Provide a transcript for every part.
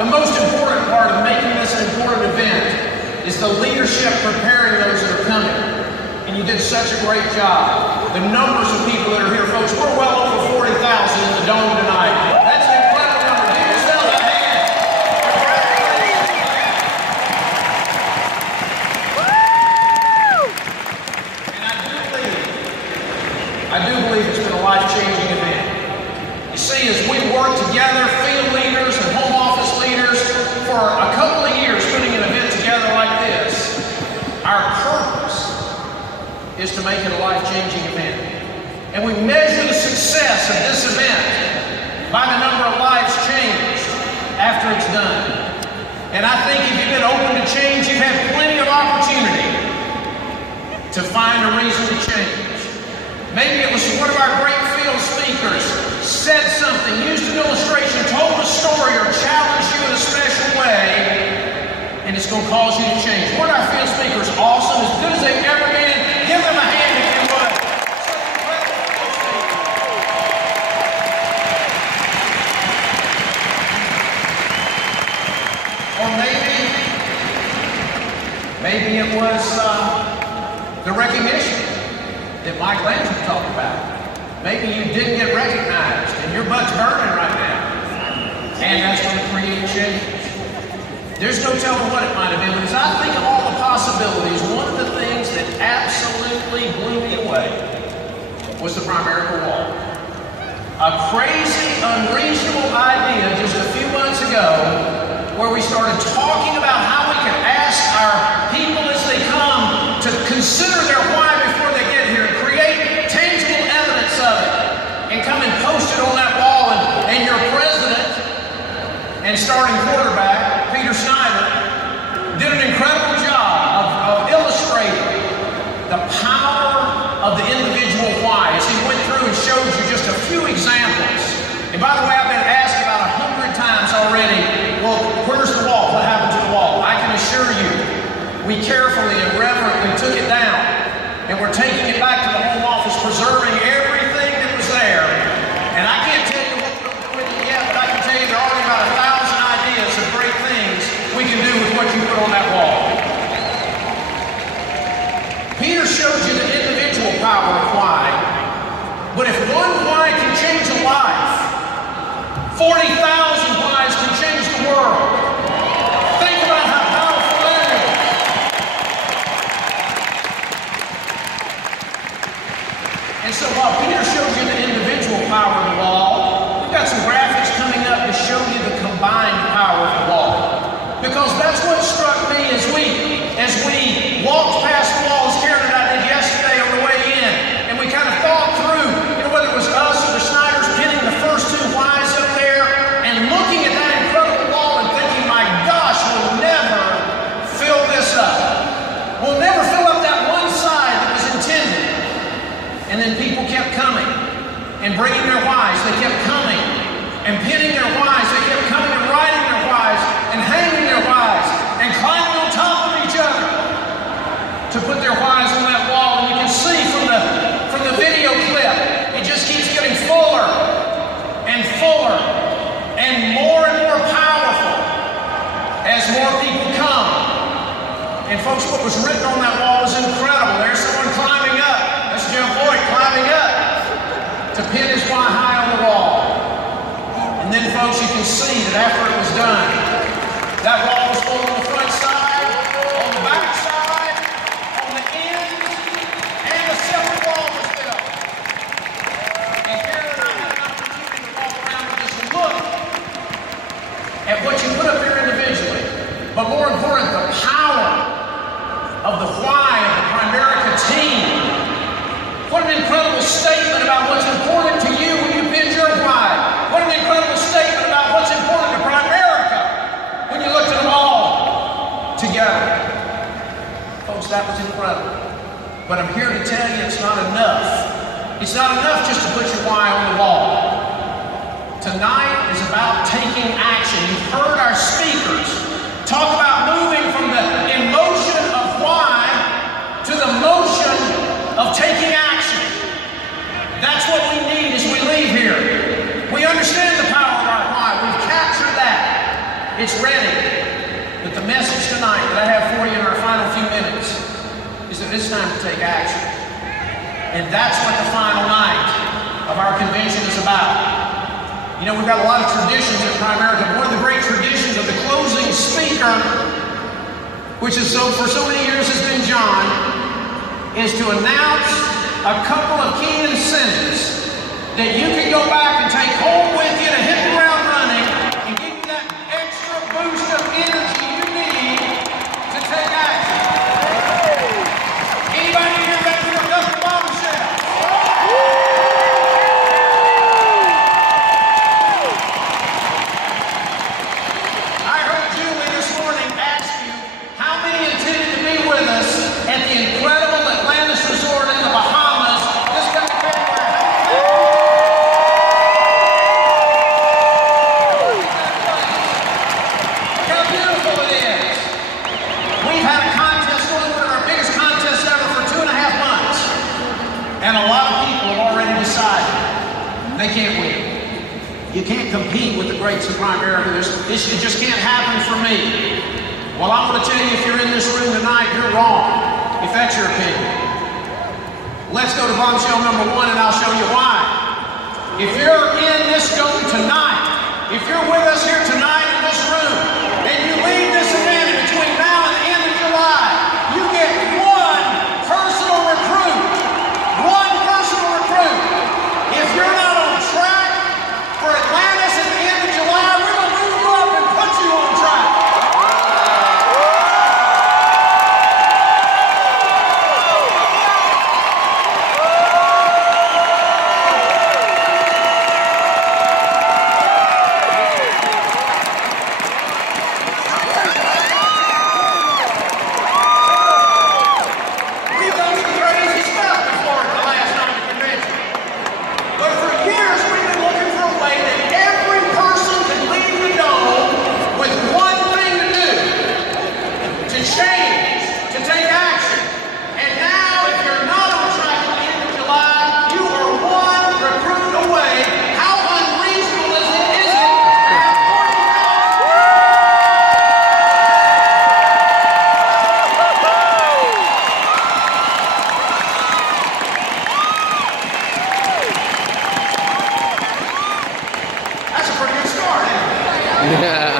The most important part of making this an important event is the leadership preparing those that are coming. And you did such a great job. The numbers of people that are here, folks, we're well over 40,000 in the Dome tonight. That's an incredible number. Give yourselves a hand. And I do believe it's been a life-changing event. You see, as we work together, field leaders and home office leaders, for a couple of years putting an event together like this, our purpose is to make it a life-changing event. And we measure the success of this event by the number of lives changed after it's done. And I think if you've been open to change, you've had plenty of opportunity to find a reason to change. Maybe it was one of our great field speakers said something, used an illustration, told a story, or challenged you in a special way, and it's going to cause you to change. Weren't our field speakers awesome? As good as they've ever been? Give them a hand if you would. Or maybe it was the recognition that Mike Landry talked about. Maybe you didn't get recognized and your butt's burning right now. And that's going to create change. There's no telling what it might have been, but as I think of all the possibilities, one of the things that absolutely blew me away was the Primerica wall. A crazy, unreasonable idea just a few months ago where we started talking about how we can ask our people as they come to consider their why before they get here, create tangible evidence of it, and come and post it on that wall. And your president and starting quarterback, Peter Snyder, did an incredible job of illustrating the power of the individual why as he went through and showed you just a few examples. And by the way, I've been asked about 100 times already, well, where's the wall? What happened to the wall? I can assure you, we carefully and reverently took it down, and we're taking it back to the home office, preserving everything that was there. And I can't tell you what we're doing with it yet, but I can tell you there are already about 1,000 ideas of great things we can do with what you put on that wall. Peter showed you the individual power of why, but if one why can change a life, 40,000 whys can change the world. Think about how powerful that is. And so while Peter showed you the individual power of the wall, we've got some graphics coming up to show you the combined power of the wall. Because that's what struck me as we walked past the walls. Karen and I did yesterday on the way in, and we kind of thought through, whether it was us or the Snyders pinning the first two whys up there and looking at that incredible wall and thinking, my gosh, we'll never fill this up. We'll never fill up that one side that was intended. And then people kept coming and bringing their whys. They kept coming and pinning their whys. They kept coming and writing their whys and hanging their whys and climbing on top of each other to put their whys on that wall. And you can see from the video clip, it just keeps getting fuller and fuller and more powerful as more people come. And folks, what was written on that wall is incredible. There's someone climbing up. That's Jim Boyd climbing up to pin his why high on the wall. And then, folks, you can see that after it was done, that wall was full on the front side, on the back side, on the ends, and a separate wall was built. And Karen and I had an opportunity to walk around and just look at what you put up there individually. But more important, the power of the why of the Primerica team. What an incredible statement about what's important to you when you pin your why. What an incredible statement about what's important to Primerica when you look at them all together. Folks, that was incredible. But I'm here to tell you it's not enough. It's not enough just to put your why on the wall. Tonight is about taking action. You've heard our speakers talk about moving from the emotion of why to the motion of taking action. That's what we need as we leave here. We understand the power of our why. We've captured that. It's ready. But the message tonight that I have for you in our final few minutes is that it's time to take action. And that's what the final night of our convention is about. You know, we've got a lot of traditions at Primerica. One of the great traditions of the closing speaker, which is for so many years has been John, is to announce a couple of key incentives that you can go back and take home with you to hit the ground running and give you that extra boost of energy you need to take action. Anybody here ready for Dr. Bombshell? I heard Julie this morning ask you how many intended to be with us at the incredible Atlantis Resort in the Bahamas this coming February. How beautiful it is. We've had a contest going, one of our biggest contests ever, for 2.5 months. And a lot of people have already decided they can't win. You can't compete with the greats of Primerica. It just can't happen for me. Well, I'm going to tell you, if you're in this room tonight, you're wrong, if that's your opinion. Let's go to bombshell number 1, and I'll show you why. If you're in this building tonight, if you're with us here tonight in this room, and you leave this event between now and the end of July, you get one personal recruit. One personal recruit. If you're not on track for Atlantis at the end of July, we're going to move you up and put you on track. We've done some crazy stuff before at the last night of the convention. But for years, we've been looking for a way that every person can leave the dome with one thing to do: to change, to take action. And now, if you're not on track at the end of July, you are one recruit away. How unreasonable is it to have 40,000? That's a pretty good start, isn't it?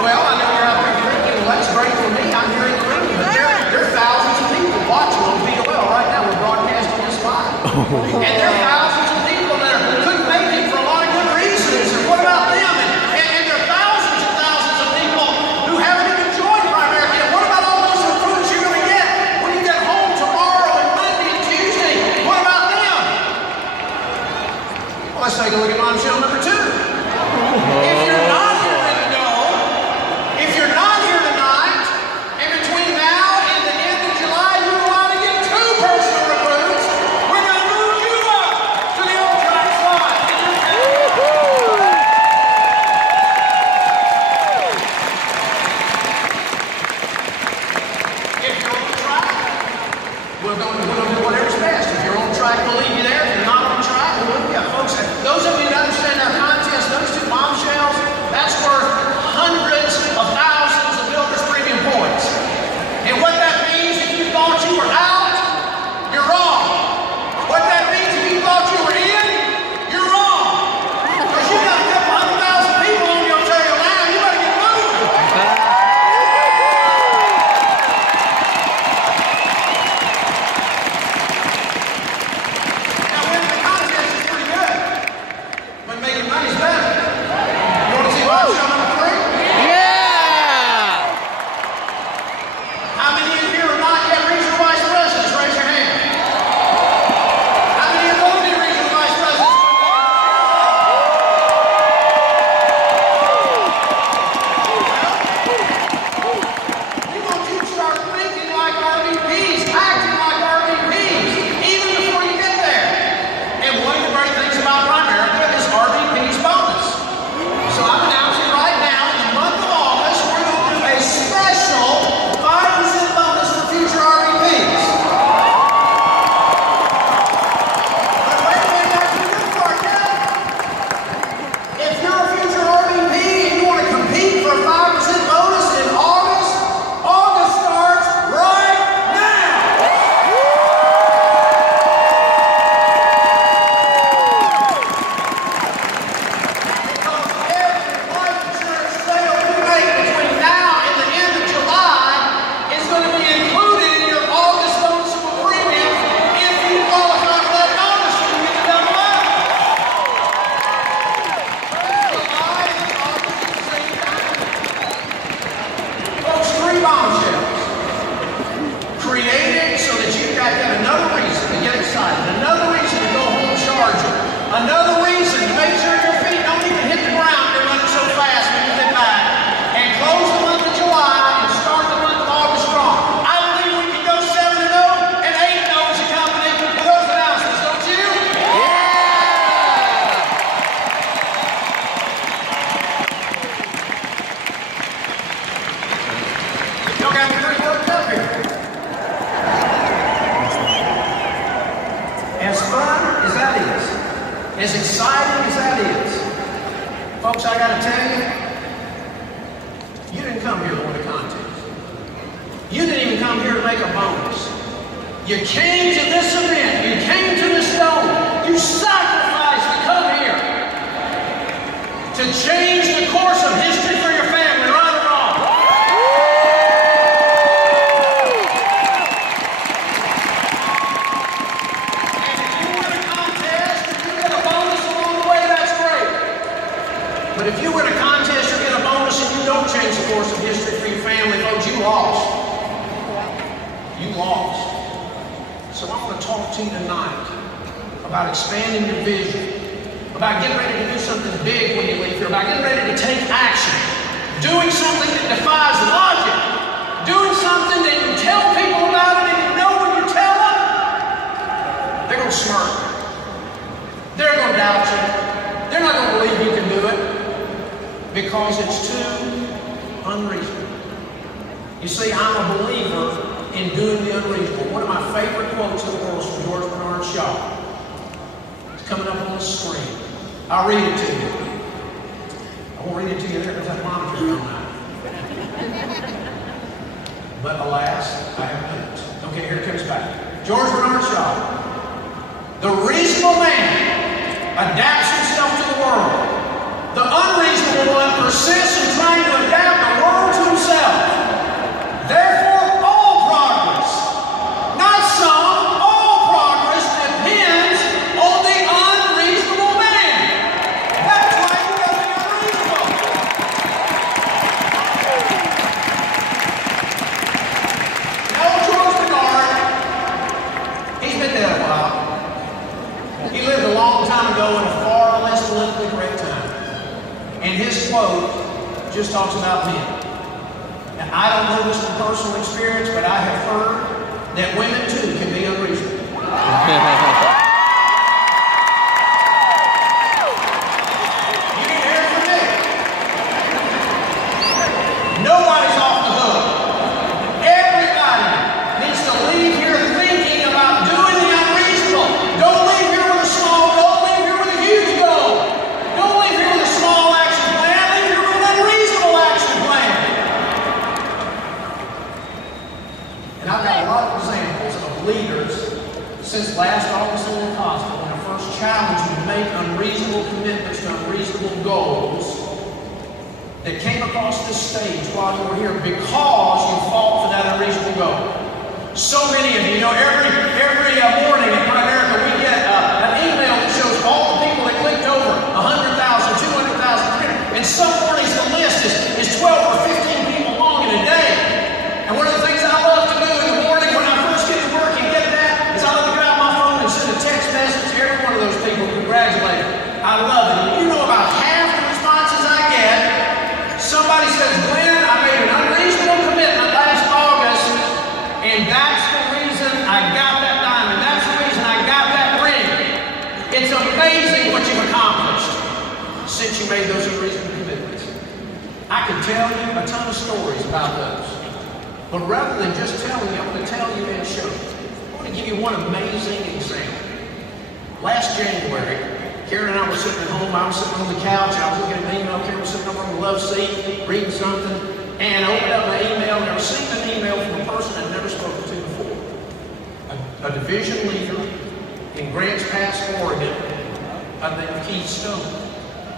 Well, I know you're out there drinking. Well, that's great for me. I'm here in the room. But there are thousands of people watching on VOL right now. We're broadcasting this live. And there are thousands of people that couldn't make it for a lot of good reasons. And what about them? And there are thousands of people who haven't even joined Primerica yet. What about all those recruits you're going to get when you get home tomorrow and Monday and Tuesday? What about them? Well, let's take a look at bombshell number 2. If you're not here in the dome, if you're not here tonight, and between now and the end of July, you're allowed to get 2 personal recruits. We're going to move you up. As exciting as that is, folks, I got to tell you, you didn't come here to win a contest. You didn't even come here to make a bonus. You came to this event. You came to this dome. You sacrificed to come here to change the course of history for your family, right or wrong. And if you win a contest, if you get a bonus along the way, that's great. But if you win a contest or get a bonus and you don't change the course of history for your family, folks, you lost. You lost. So I want to talk to you tonight about expanding your vision, about getting ready to do something big when you leave here, about getting ready to take action, doing something that defies logic, doing something that you tell people about it and you know when you tell them, they're going to smirk. They're going to doubt you. They're not going to believe you can do it because it's too unreasonable. You see, I'm a believer in doing the unreasonable. One of my favorite quotes in the world is from George Bernard Shaw. It's coming up on the screen. I'll read it to you. I won't read it to you there because that monitor's on now. But alas, I have minutes. Okay, here it comes back. George Bernard Shaw. The reasonable man adapts himself to the world. The unreasonable one persists in trying to adapt the world to himself. Therefore, just talks about men. Now, I don't know this from personal experience, but I have heard that women too can be unreasonable. You didn't hear it from me. Nobody's off the hook. Everybody needs to leave here thinking about doing the unreasonable. Don't leave here with a small goal. Leave here with a huge goal. Don't leave here with a small action plan. I've got a lot of examples of leaders since last August in the Costa when I first challenged you to make unreasonable commitments to unreasonable goals that came across this stage while you were here because you fought for that unreasonable goal. So many of you, every morning at Primerica we get an email that shows all the people that clicked over 100,000, 200,000, and some mornings the list is 12 or 15 people long in a day. And one of the things I love to do in the morning when I first get to work and get that is I love to get out my phone and send a text message to every one of those people congratulating. I love it. And you know about half the responses I get, somebody says, Glenn, I made an unreasonable commitment last August, and that's the reason I got that diamond. That's the reason I got that ring. It's amazing what you've accomplished since you made those unreasonable commitments. I could tell you a ton of stories about those. But rather than just telling you, I'm going to tell you and show you. I want to give you one amazing example. Last January, Karen and I were sitting at home. I was sitting on the couch. I was looking at an email. Karen was sitting over on the love seat, reading something. And I opened up my email and I received an email from a person I'd never spoken to before. A division leader in Grants Pass, Oregon, by the name of Keith Stone.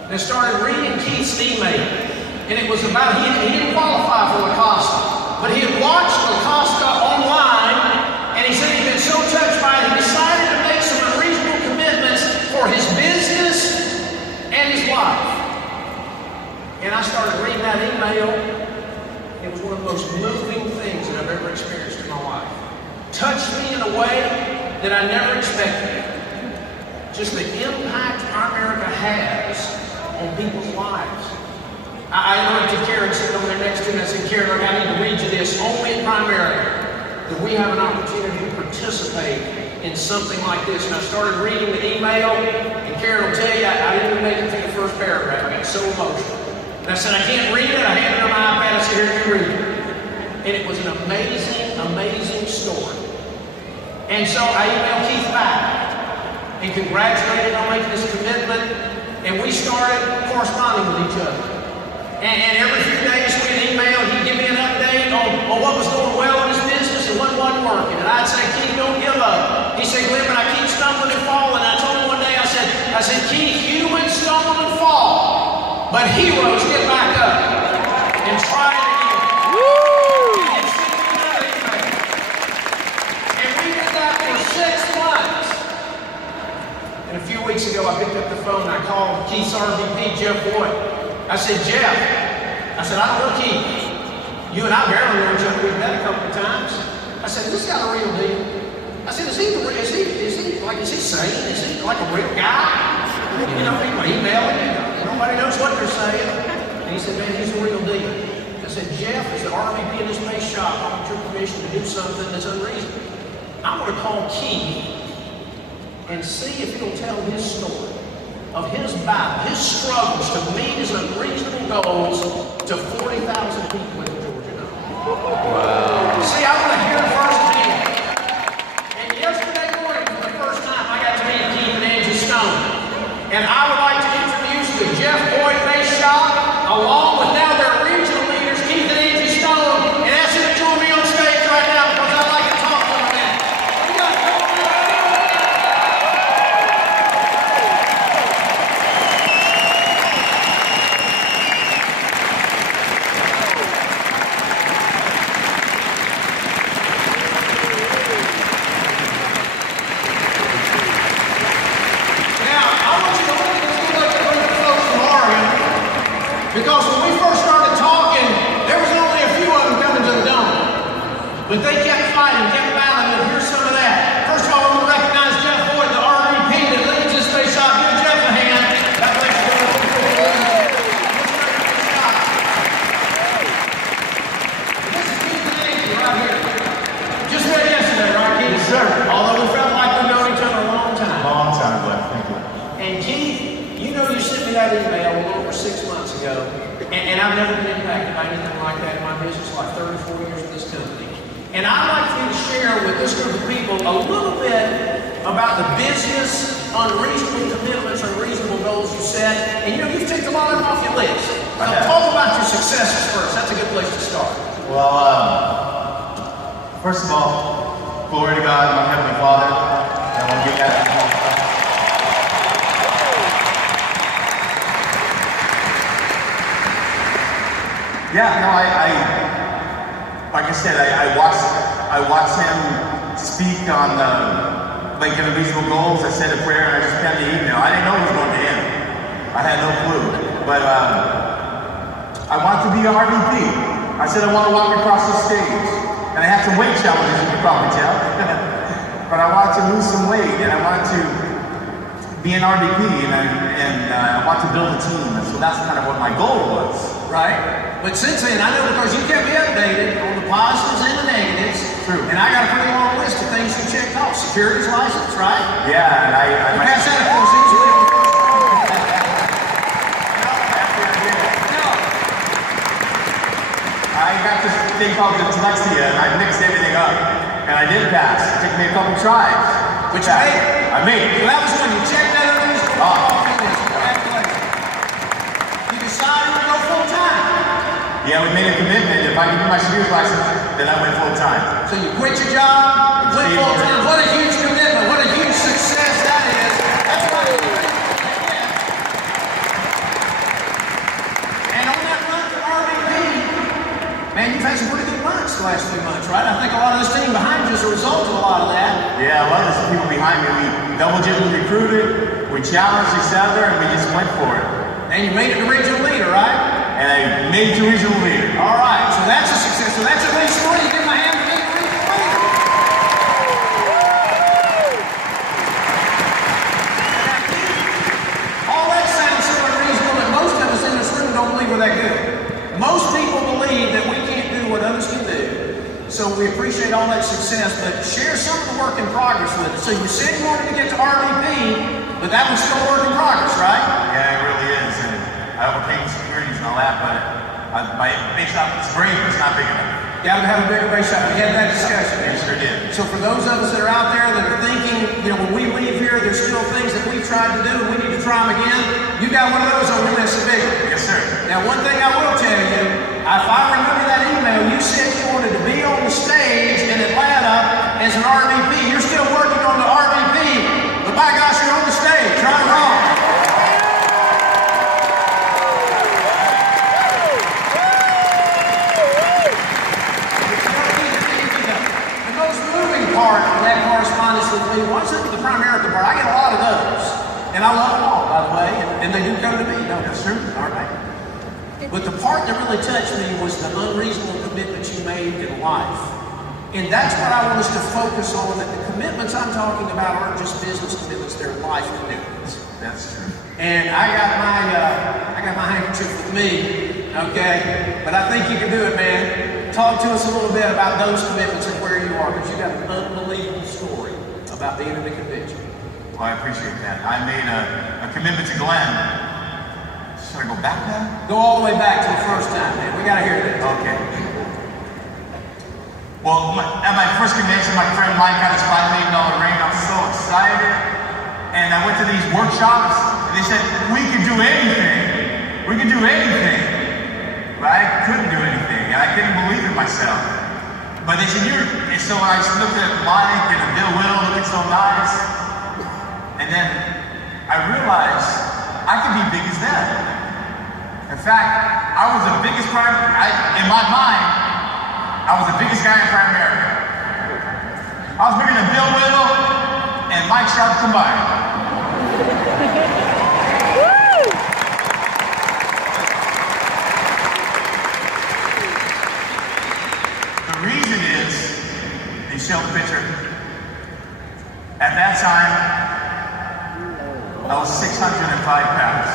And I started reading Keith's email. And it was about, he didn't qualify for La Costa. But he had watched La Costa online, and he said he'd been so touched by it, he decided to make some unreasonable commitments for his business and his life. And I started reading that email. It was one of the most moving things that I've ever experienced in my life. Touched me in a way that I never expected. Just the impact Primerica has on people's lives. I went to Karen sitting over there next to me and I said, Karen, look, I need to read you this. Only in Primerica that we have an opportunity to participate in something like this. And I started reading the email, and Karen will tell you, I didn't even make it through the first paragraph. I got so emotional. And I said, I can't read it. I handed her my iPad. I said, here, you read it. And it was an amazing, amazing story. And so I emailed Keith back. He congratulated on making his commitment, and we started corresponding with each other. And every few days we'd email, he'd give me an update on what was going well in his business and what wasn't working. And I'd say, Keith, don't give up. He said, Glenn, but I keep stumbling and falling. And I told him one day, I said, Keith, humans stumble and fall, but heroes get back up and try it again. Woo! And send me another email. And we did that for 6 months. And a few weeks ago, I picked up the phone and I called Keith's RVP, Jeff Boyd. I said, Jeff, I don't know, Keith, you and I barely know each other. We've met a couple of times. I said, is this guy a real deal? I said, is he sane? Is he like a real guy? You know, people emailing you. Nobody knows what they're saying. And he said, man, he's a real deal. I said, Jeff, as the RVP in this space shop, I want your permission to do something that's unreasonable. I'm going to call Keith and see if he'll tell his story of his battle, his struggles to meet his unreasonable goals to 40,000 people in Georgia now. Wow. See, I want to hear firsthand. And yesterday morning, for the first time, I got to meet Keith and Angie Stone. And I would like to introduce the Jeff Boyd Base Shop, along with now their regional leaders, Keith and Angie Stone, and ask them to join me on stage right now because I'd like to talk to them a minute. We got to go. Because when we first started talking, there was only a few of them coming to the dome. But they kept fighting, kept battling, and here's some of that. First of all, we recognize Jeff Boyd, the RVP that leads this space shop. Give Jeff a hand. God bless you. This is Keith and Angie right here. Just met yesterday, right, Keith? Yes, sir. Although we felt like we've known each other a long time. Long time, Glenn. Thank you. And Keith, you know you sent me that email a little over 6 months ago, and I've never been impacted by anything like that in my business, like 34 years with this company. And I'd like for you to share with this group of people a little bit about the business, unreasonable commitments, unreasonable goals you set. And you know, you've ticked a lot of them off your list. Now, talk about your successes first. That's a good place to start. Well, first of all, glory to God, my Heavenly Father. I want to give that. Yeah, no, like I said, I watched him speak on like in the reasonable goals. I said a prayer and I just penned the email. I didn't know it was going to him. I had no clue. But I want to be a RVP. I said I want to walk across the stage. And I had some weight challenges, you can probably tell. But I wanted to lose some weight and I wanted to be an RVP and I want to build a team. And so that's kind of what my goal was. Right? But since then, I know because you kept me updated on the positives and the negatives. True. And I got a pretty long list of things you checked off. Security's license, right? Yeah, and I passed that, of course, easily on the first round. I got this thing called dyslexia, and I mixed everything up. And I did pass. It took me a couple tries. Which you made? I made it. So that was when you checked that other list off your list. Congratulations. You decided to go full time. Yeah, we made a commitment. If I can get my securities license, then I went full time. So you quit your job, went full time. What a huge commitment. What a huge success that is. That's why you did it. And on that run for RVP, man, you've had some pretty good months the last few months, right? I think a lot of this team behind you is a result of a lot of that. Yeah, a lot of these people behind me, we double-digitally recruited, we challenged each other, and we just went for it. And you made it to regional leader, right? And I made it to regional leader. All right, so that's a success. So that's at least 3. Give my hand to being regional leader. All that sounds so unreasonable that most of us in this room don't believe we're that good. Most people believe that we can't do what others can do. So we appreciate all that success, but share some of the work in progress with us. So you said you wanted to get to RVP, but that was still a work in progress, right? Yeah, it really is. And I overcame securities and all that, but my base shop is great, but it's not big enough. Got to have a bigger base shop. We had that discussion. We sure did. So for those of us that are out there that are thinking, you know, when we leave here, they're still thinking, got one of those over there, so big. Yes, sir. Now, one thing I will tell you, if I remember that email, you said you wanted to be on the stage in Atlanta as an RVP. You're still working on the RVP, but by gosh, you're on the stage. Right or wrong? The most moving part of that correspondence with me wasn't the Primerica part. I get a lot of those. And I love them all, by the way, and they do come to me, don't they? Yes, sir. All right. But the part that really touched me was the unreasonable commitments you made in life. And that's what I want us to focus on, that the commitments I'm talking about aren't just business commitments, they're life commitments. That's true. And I got my handkerchief with me, okay? But I think you can do it, man. Talk to us a little bit about those commitments and where you are, because you got an unbelievable story about being in the convention. Well, I appreciate that. I made a commitment to Glenn. Should I go back now? Go all the way back to the first time, man. We gotta hear this. Okay. Well, at my first convention, my friend Mike had his $5 million ring. I was so excited. And I went to these workshops, and they said, we could do anything. We could do anything. But I couldn't do anything, and I couldn't believe in myself. But they said, and so I looked at Mike and Bill Will looking so nice. And then I realized I could be big as them. In fact, I was the biggest in my mind, I was the biggest guy in Primerica. I was bigger than Bill Whittle and Mike Sharp combined. The reason is, you show the picture, at that time, I was 605 pounds.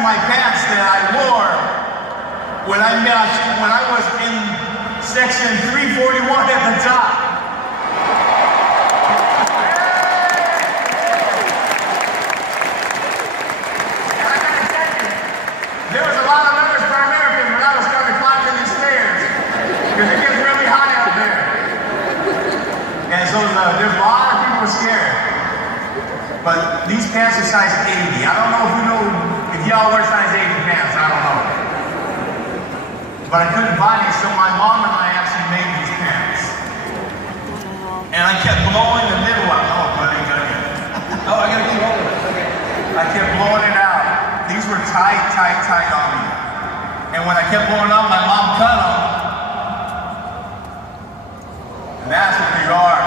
My pants that I wore when I was in section 341 at the top. And I gotta tell you, there was a lot of nervous Primerican when I was starting to climb in these stairs, because it gets really high out there. And so there's a lot of people scared. But these pants are size 80. I don't know if you know. If y'all wear size 80 pants, I don't know. But I couldn't buy these, so my mom and I actually made these pants. And I kept blowing the middle out. Oh, but I ain't done yet. Oh, I gotta keep holding it. Okay. I kept blowing it out. These were tight on me. And when I kept blowing up, my mom cut them. And that's what they are.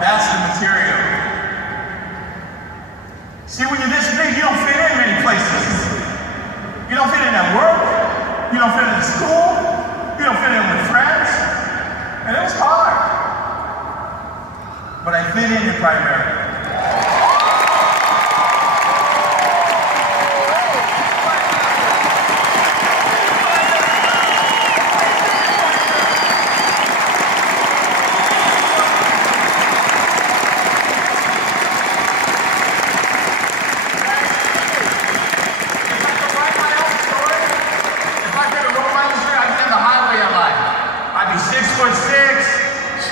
That's the material. See, when you're this big, you don't fit in many places. You don't fit in at work. You don't fit in at school. You don't fit in with friends. And it was hard. But I fit in Primerica.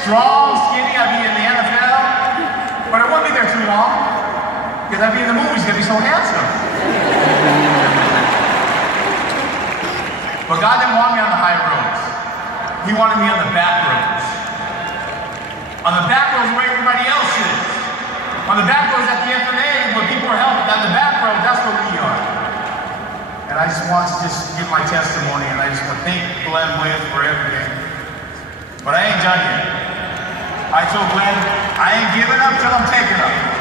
Strong, skinny, I'd be in the NFL, but I wouldn't be there too long, because I'd be in the movies, I'd be so handsome. But God didn't want me on the high roads. He wanted me on the back roads. On the back roads where everybody else is. On the back roads at the FNA where people are helping. On the back roads, that's where we are. And I just want to give my testimony, and I just want to thank Glenn Wyeth for everything. But I ain't done yet. I told Glenn, I ain't giving up till I'm taking up.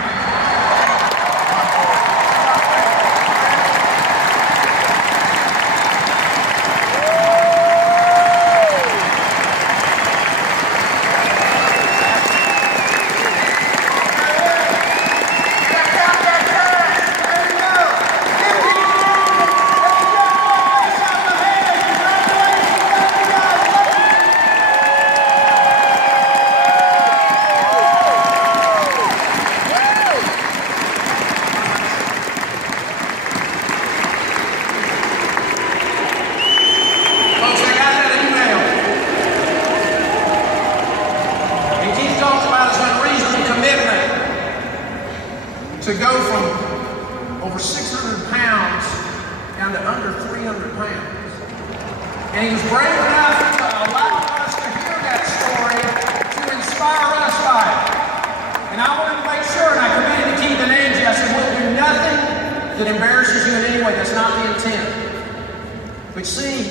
But see,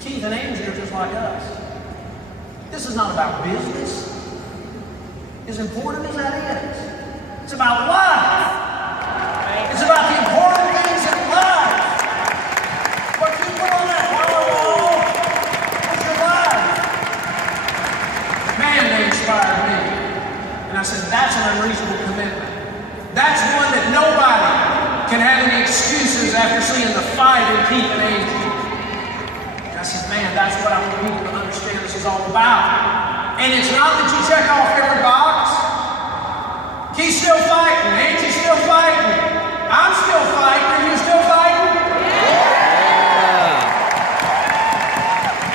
Keith and Angie are just like us. This is not about business, as important as that is. It's about life. It's about the important things in life. What you put on that power wall is your life. Man, they inspired me. And I said, that's an unreasonable commitment. That's one that nobody can have any excuses after seeing the fight in Keith and Angie. And I said, man, that's what I want people to understand this is all about. And it's not that you check off every box. Keith's still fighting, Angie's still fighting, I'm still fighting, are you still fighting? Yeah!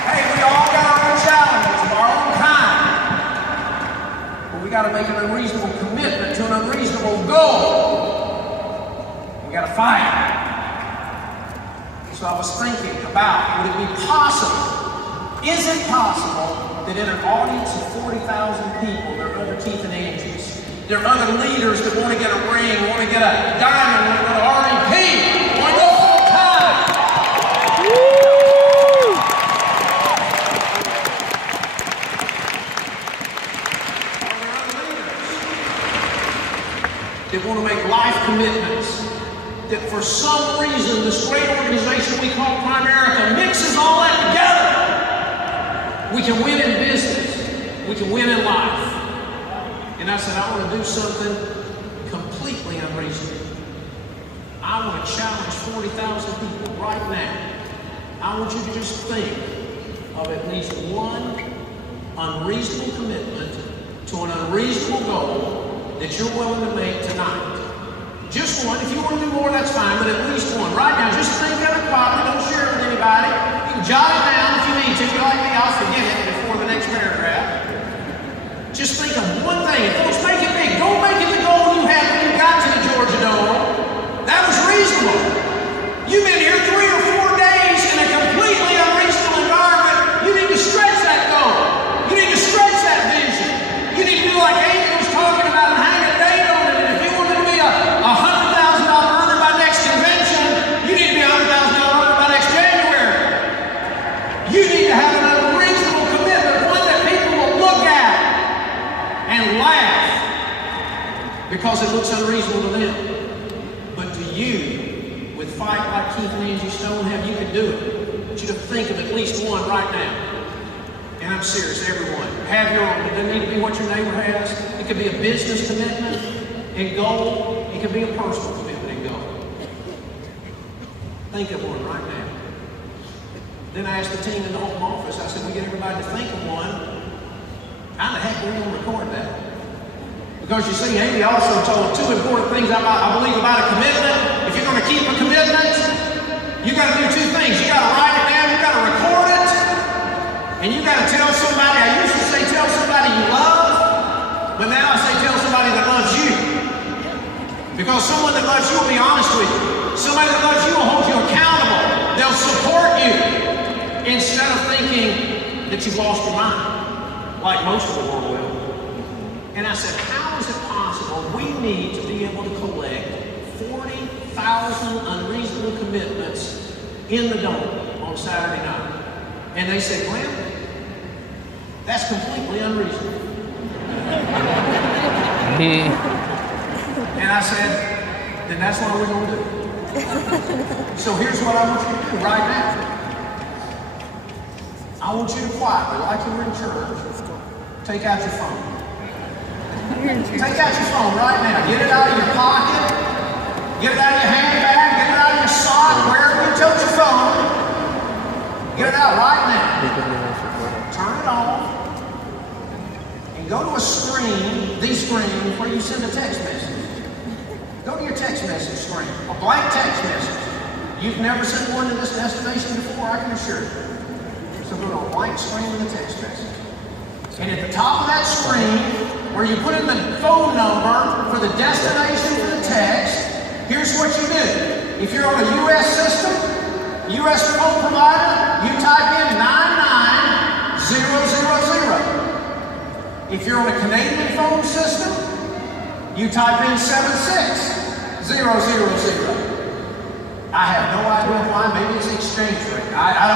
Hey, we all got our own challenges of our own kind. But we got to make an unreasonable commitment to an unreasonable goal. We got to fight. So I was thinking about, would it be possible, is it possible that in an audience of 40,000 people, there are other Keith and Angies? There are other leaders that want to get a ring, want to get a diamond, want to go to REP, want to go full time. Woo! Are there other leaders that want to make life commitments that for some reason this great organization we call Primerica mixes all that together? We can win in business. We can win in life. And I said, I want to do something completely unreasonable. I want to challenge 40,000 people right now. I want you to just think of at least one unreasonable commitment to an unreasonable goal that you're willing to make tonight. Just one. If you want to do more, that's fine, but at least one. Right now, just think of it quietly. Don't share it with anybody. You can jot it down if you need to. If you're like me, I'll forget it before the next paragraph. Just think of one thing. Folks, make it big. Don't make it the goal you had when you got to the Georgia Dome. That was reasonable. You've been here 3 or 4 days in a completely unreasonable environment. You need to stretch that goal. You need to stretch that vision. You need to do like Angel was talking about and hang a date on it. And if you wanted to be a $100,000 earner by next convention, you need to be a $100,000 earner by next January. You need to have an unreasonable commitment, one that people will look at and laugh because it looks unreasonable to them. But to you, with fight like Keith and Angie Stone have, you can do it. I want you to think of at least one right now. And I'm serious, everyone. Have your own. It doesn't need to be what your neighbor has. It could be a business commitment and goal. It could be a personal commitment and goal. Think of one right now. Then I asked the team in the home office, I said, we get everybody to think of one. How the heck are we going to record that? Because you see, Amy also told 2 important things I believe about a commitment. If you're going to keep a commitment, you got to do 2 things. You got to write it down, you got to record it, and you got to tell somebody. I used to say tell somebody you love, but now I say tell somebody that loves you. Because someone that loves you will be honest with you. Somebody that loves you will hold you accountable. They'll support you instead of thinking that you've lost your mind, like most of the world will. And I said, how is it possible we need to be able to collect 40,000 unreasonable commitments in the Dome on Saturday night? And they said, Glenn, that's completely unreasonable. And I said, then that's what we're going to do. So here's what I want you to do right now. I want you to quietly, like you were in church, take out your phone. Take out your phone right now. Get it out of your pocket. Get it out of your handbag. Get it out of your sock. Wherever you took your phone. Get it out right now. Turn it on. And go to a screen, the screen, where you send a text message. Go to your text message screen. A blank text message. You've never sent one to this destination before, I can assure you. So go to a blank screen with a text message. And at the top of that screen, where you put in the phone number for the destination for the text, here's what you do. If you're on a U.S. system, U.S. phone provider, you type in 99000. If you're on a Canadian phone system, you type in 76000. I have no idea why. Maybe it's exchange rate. I don't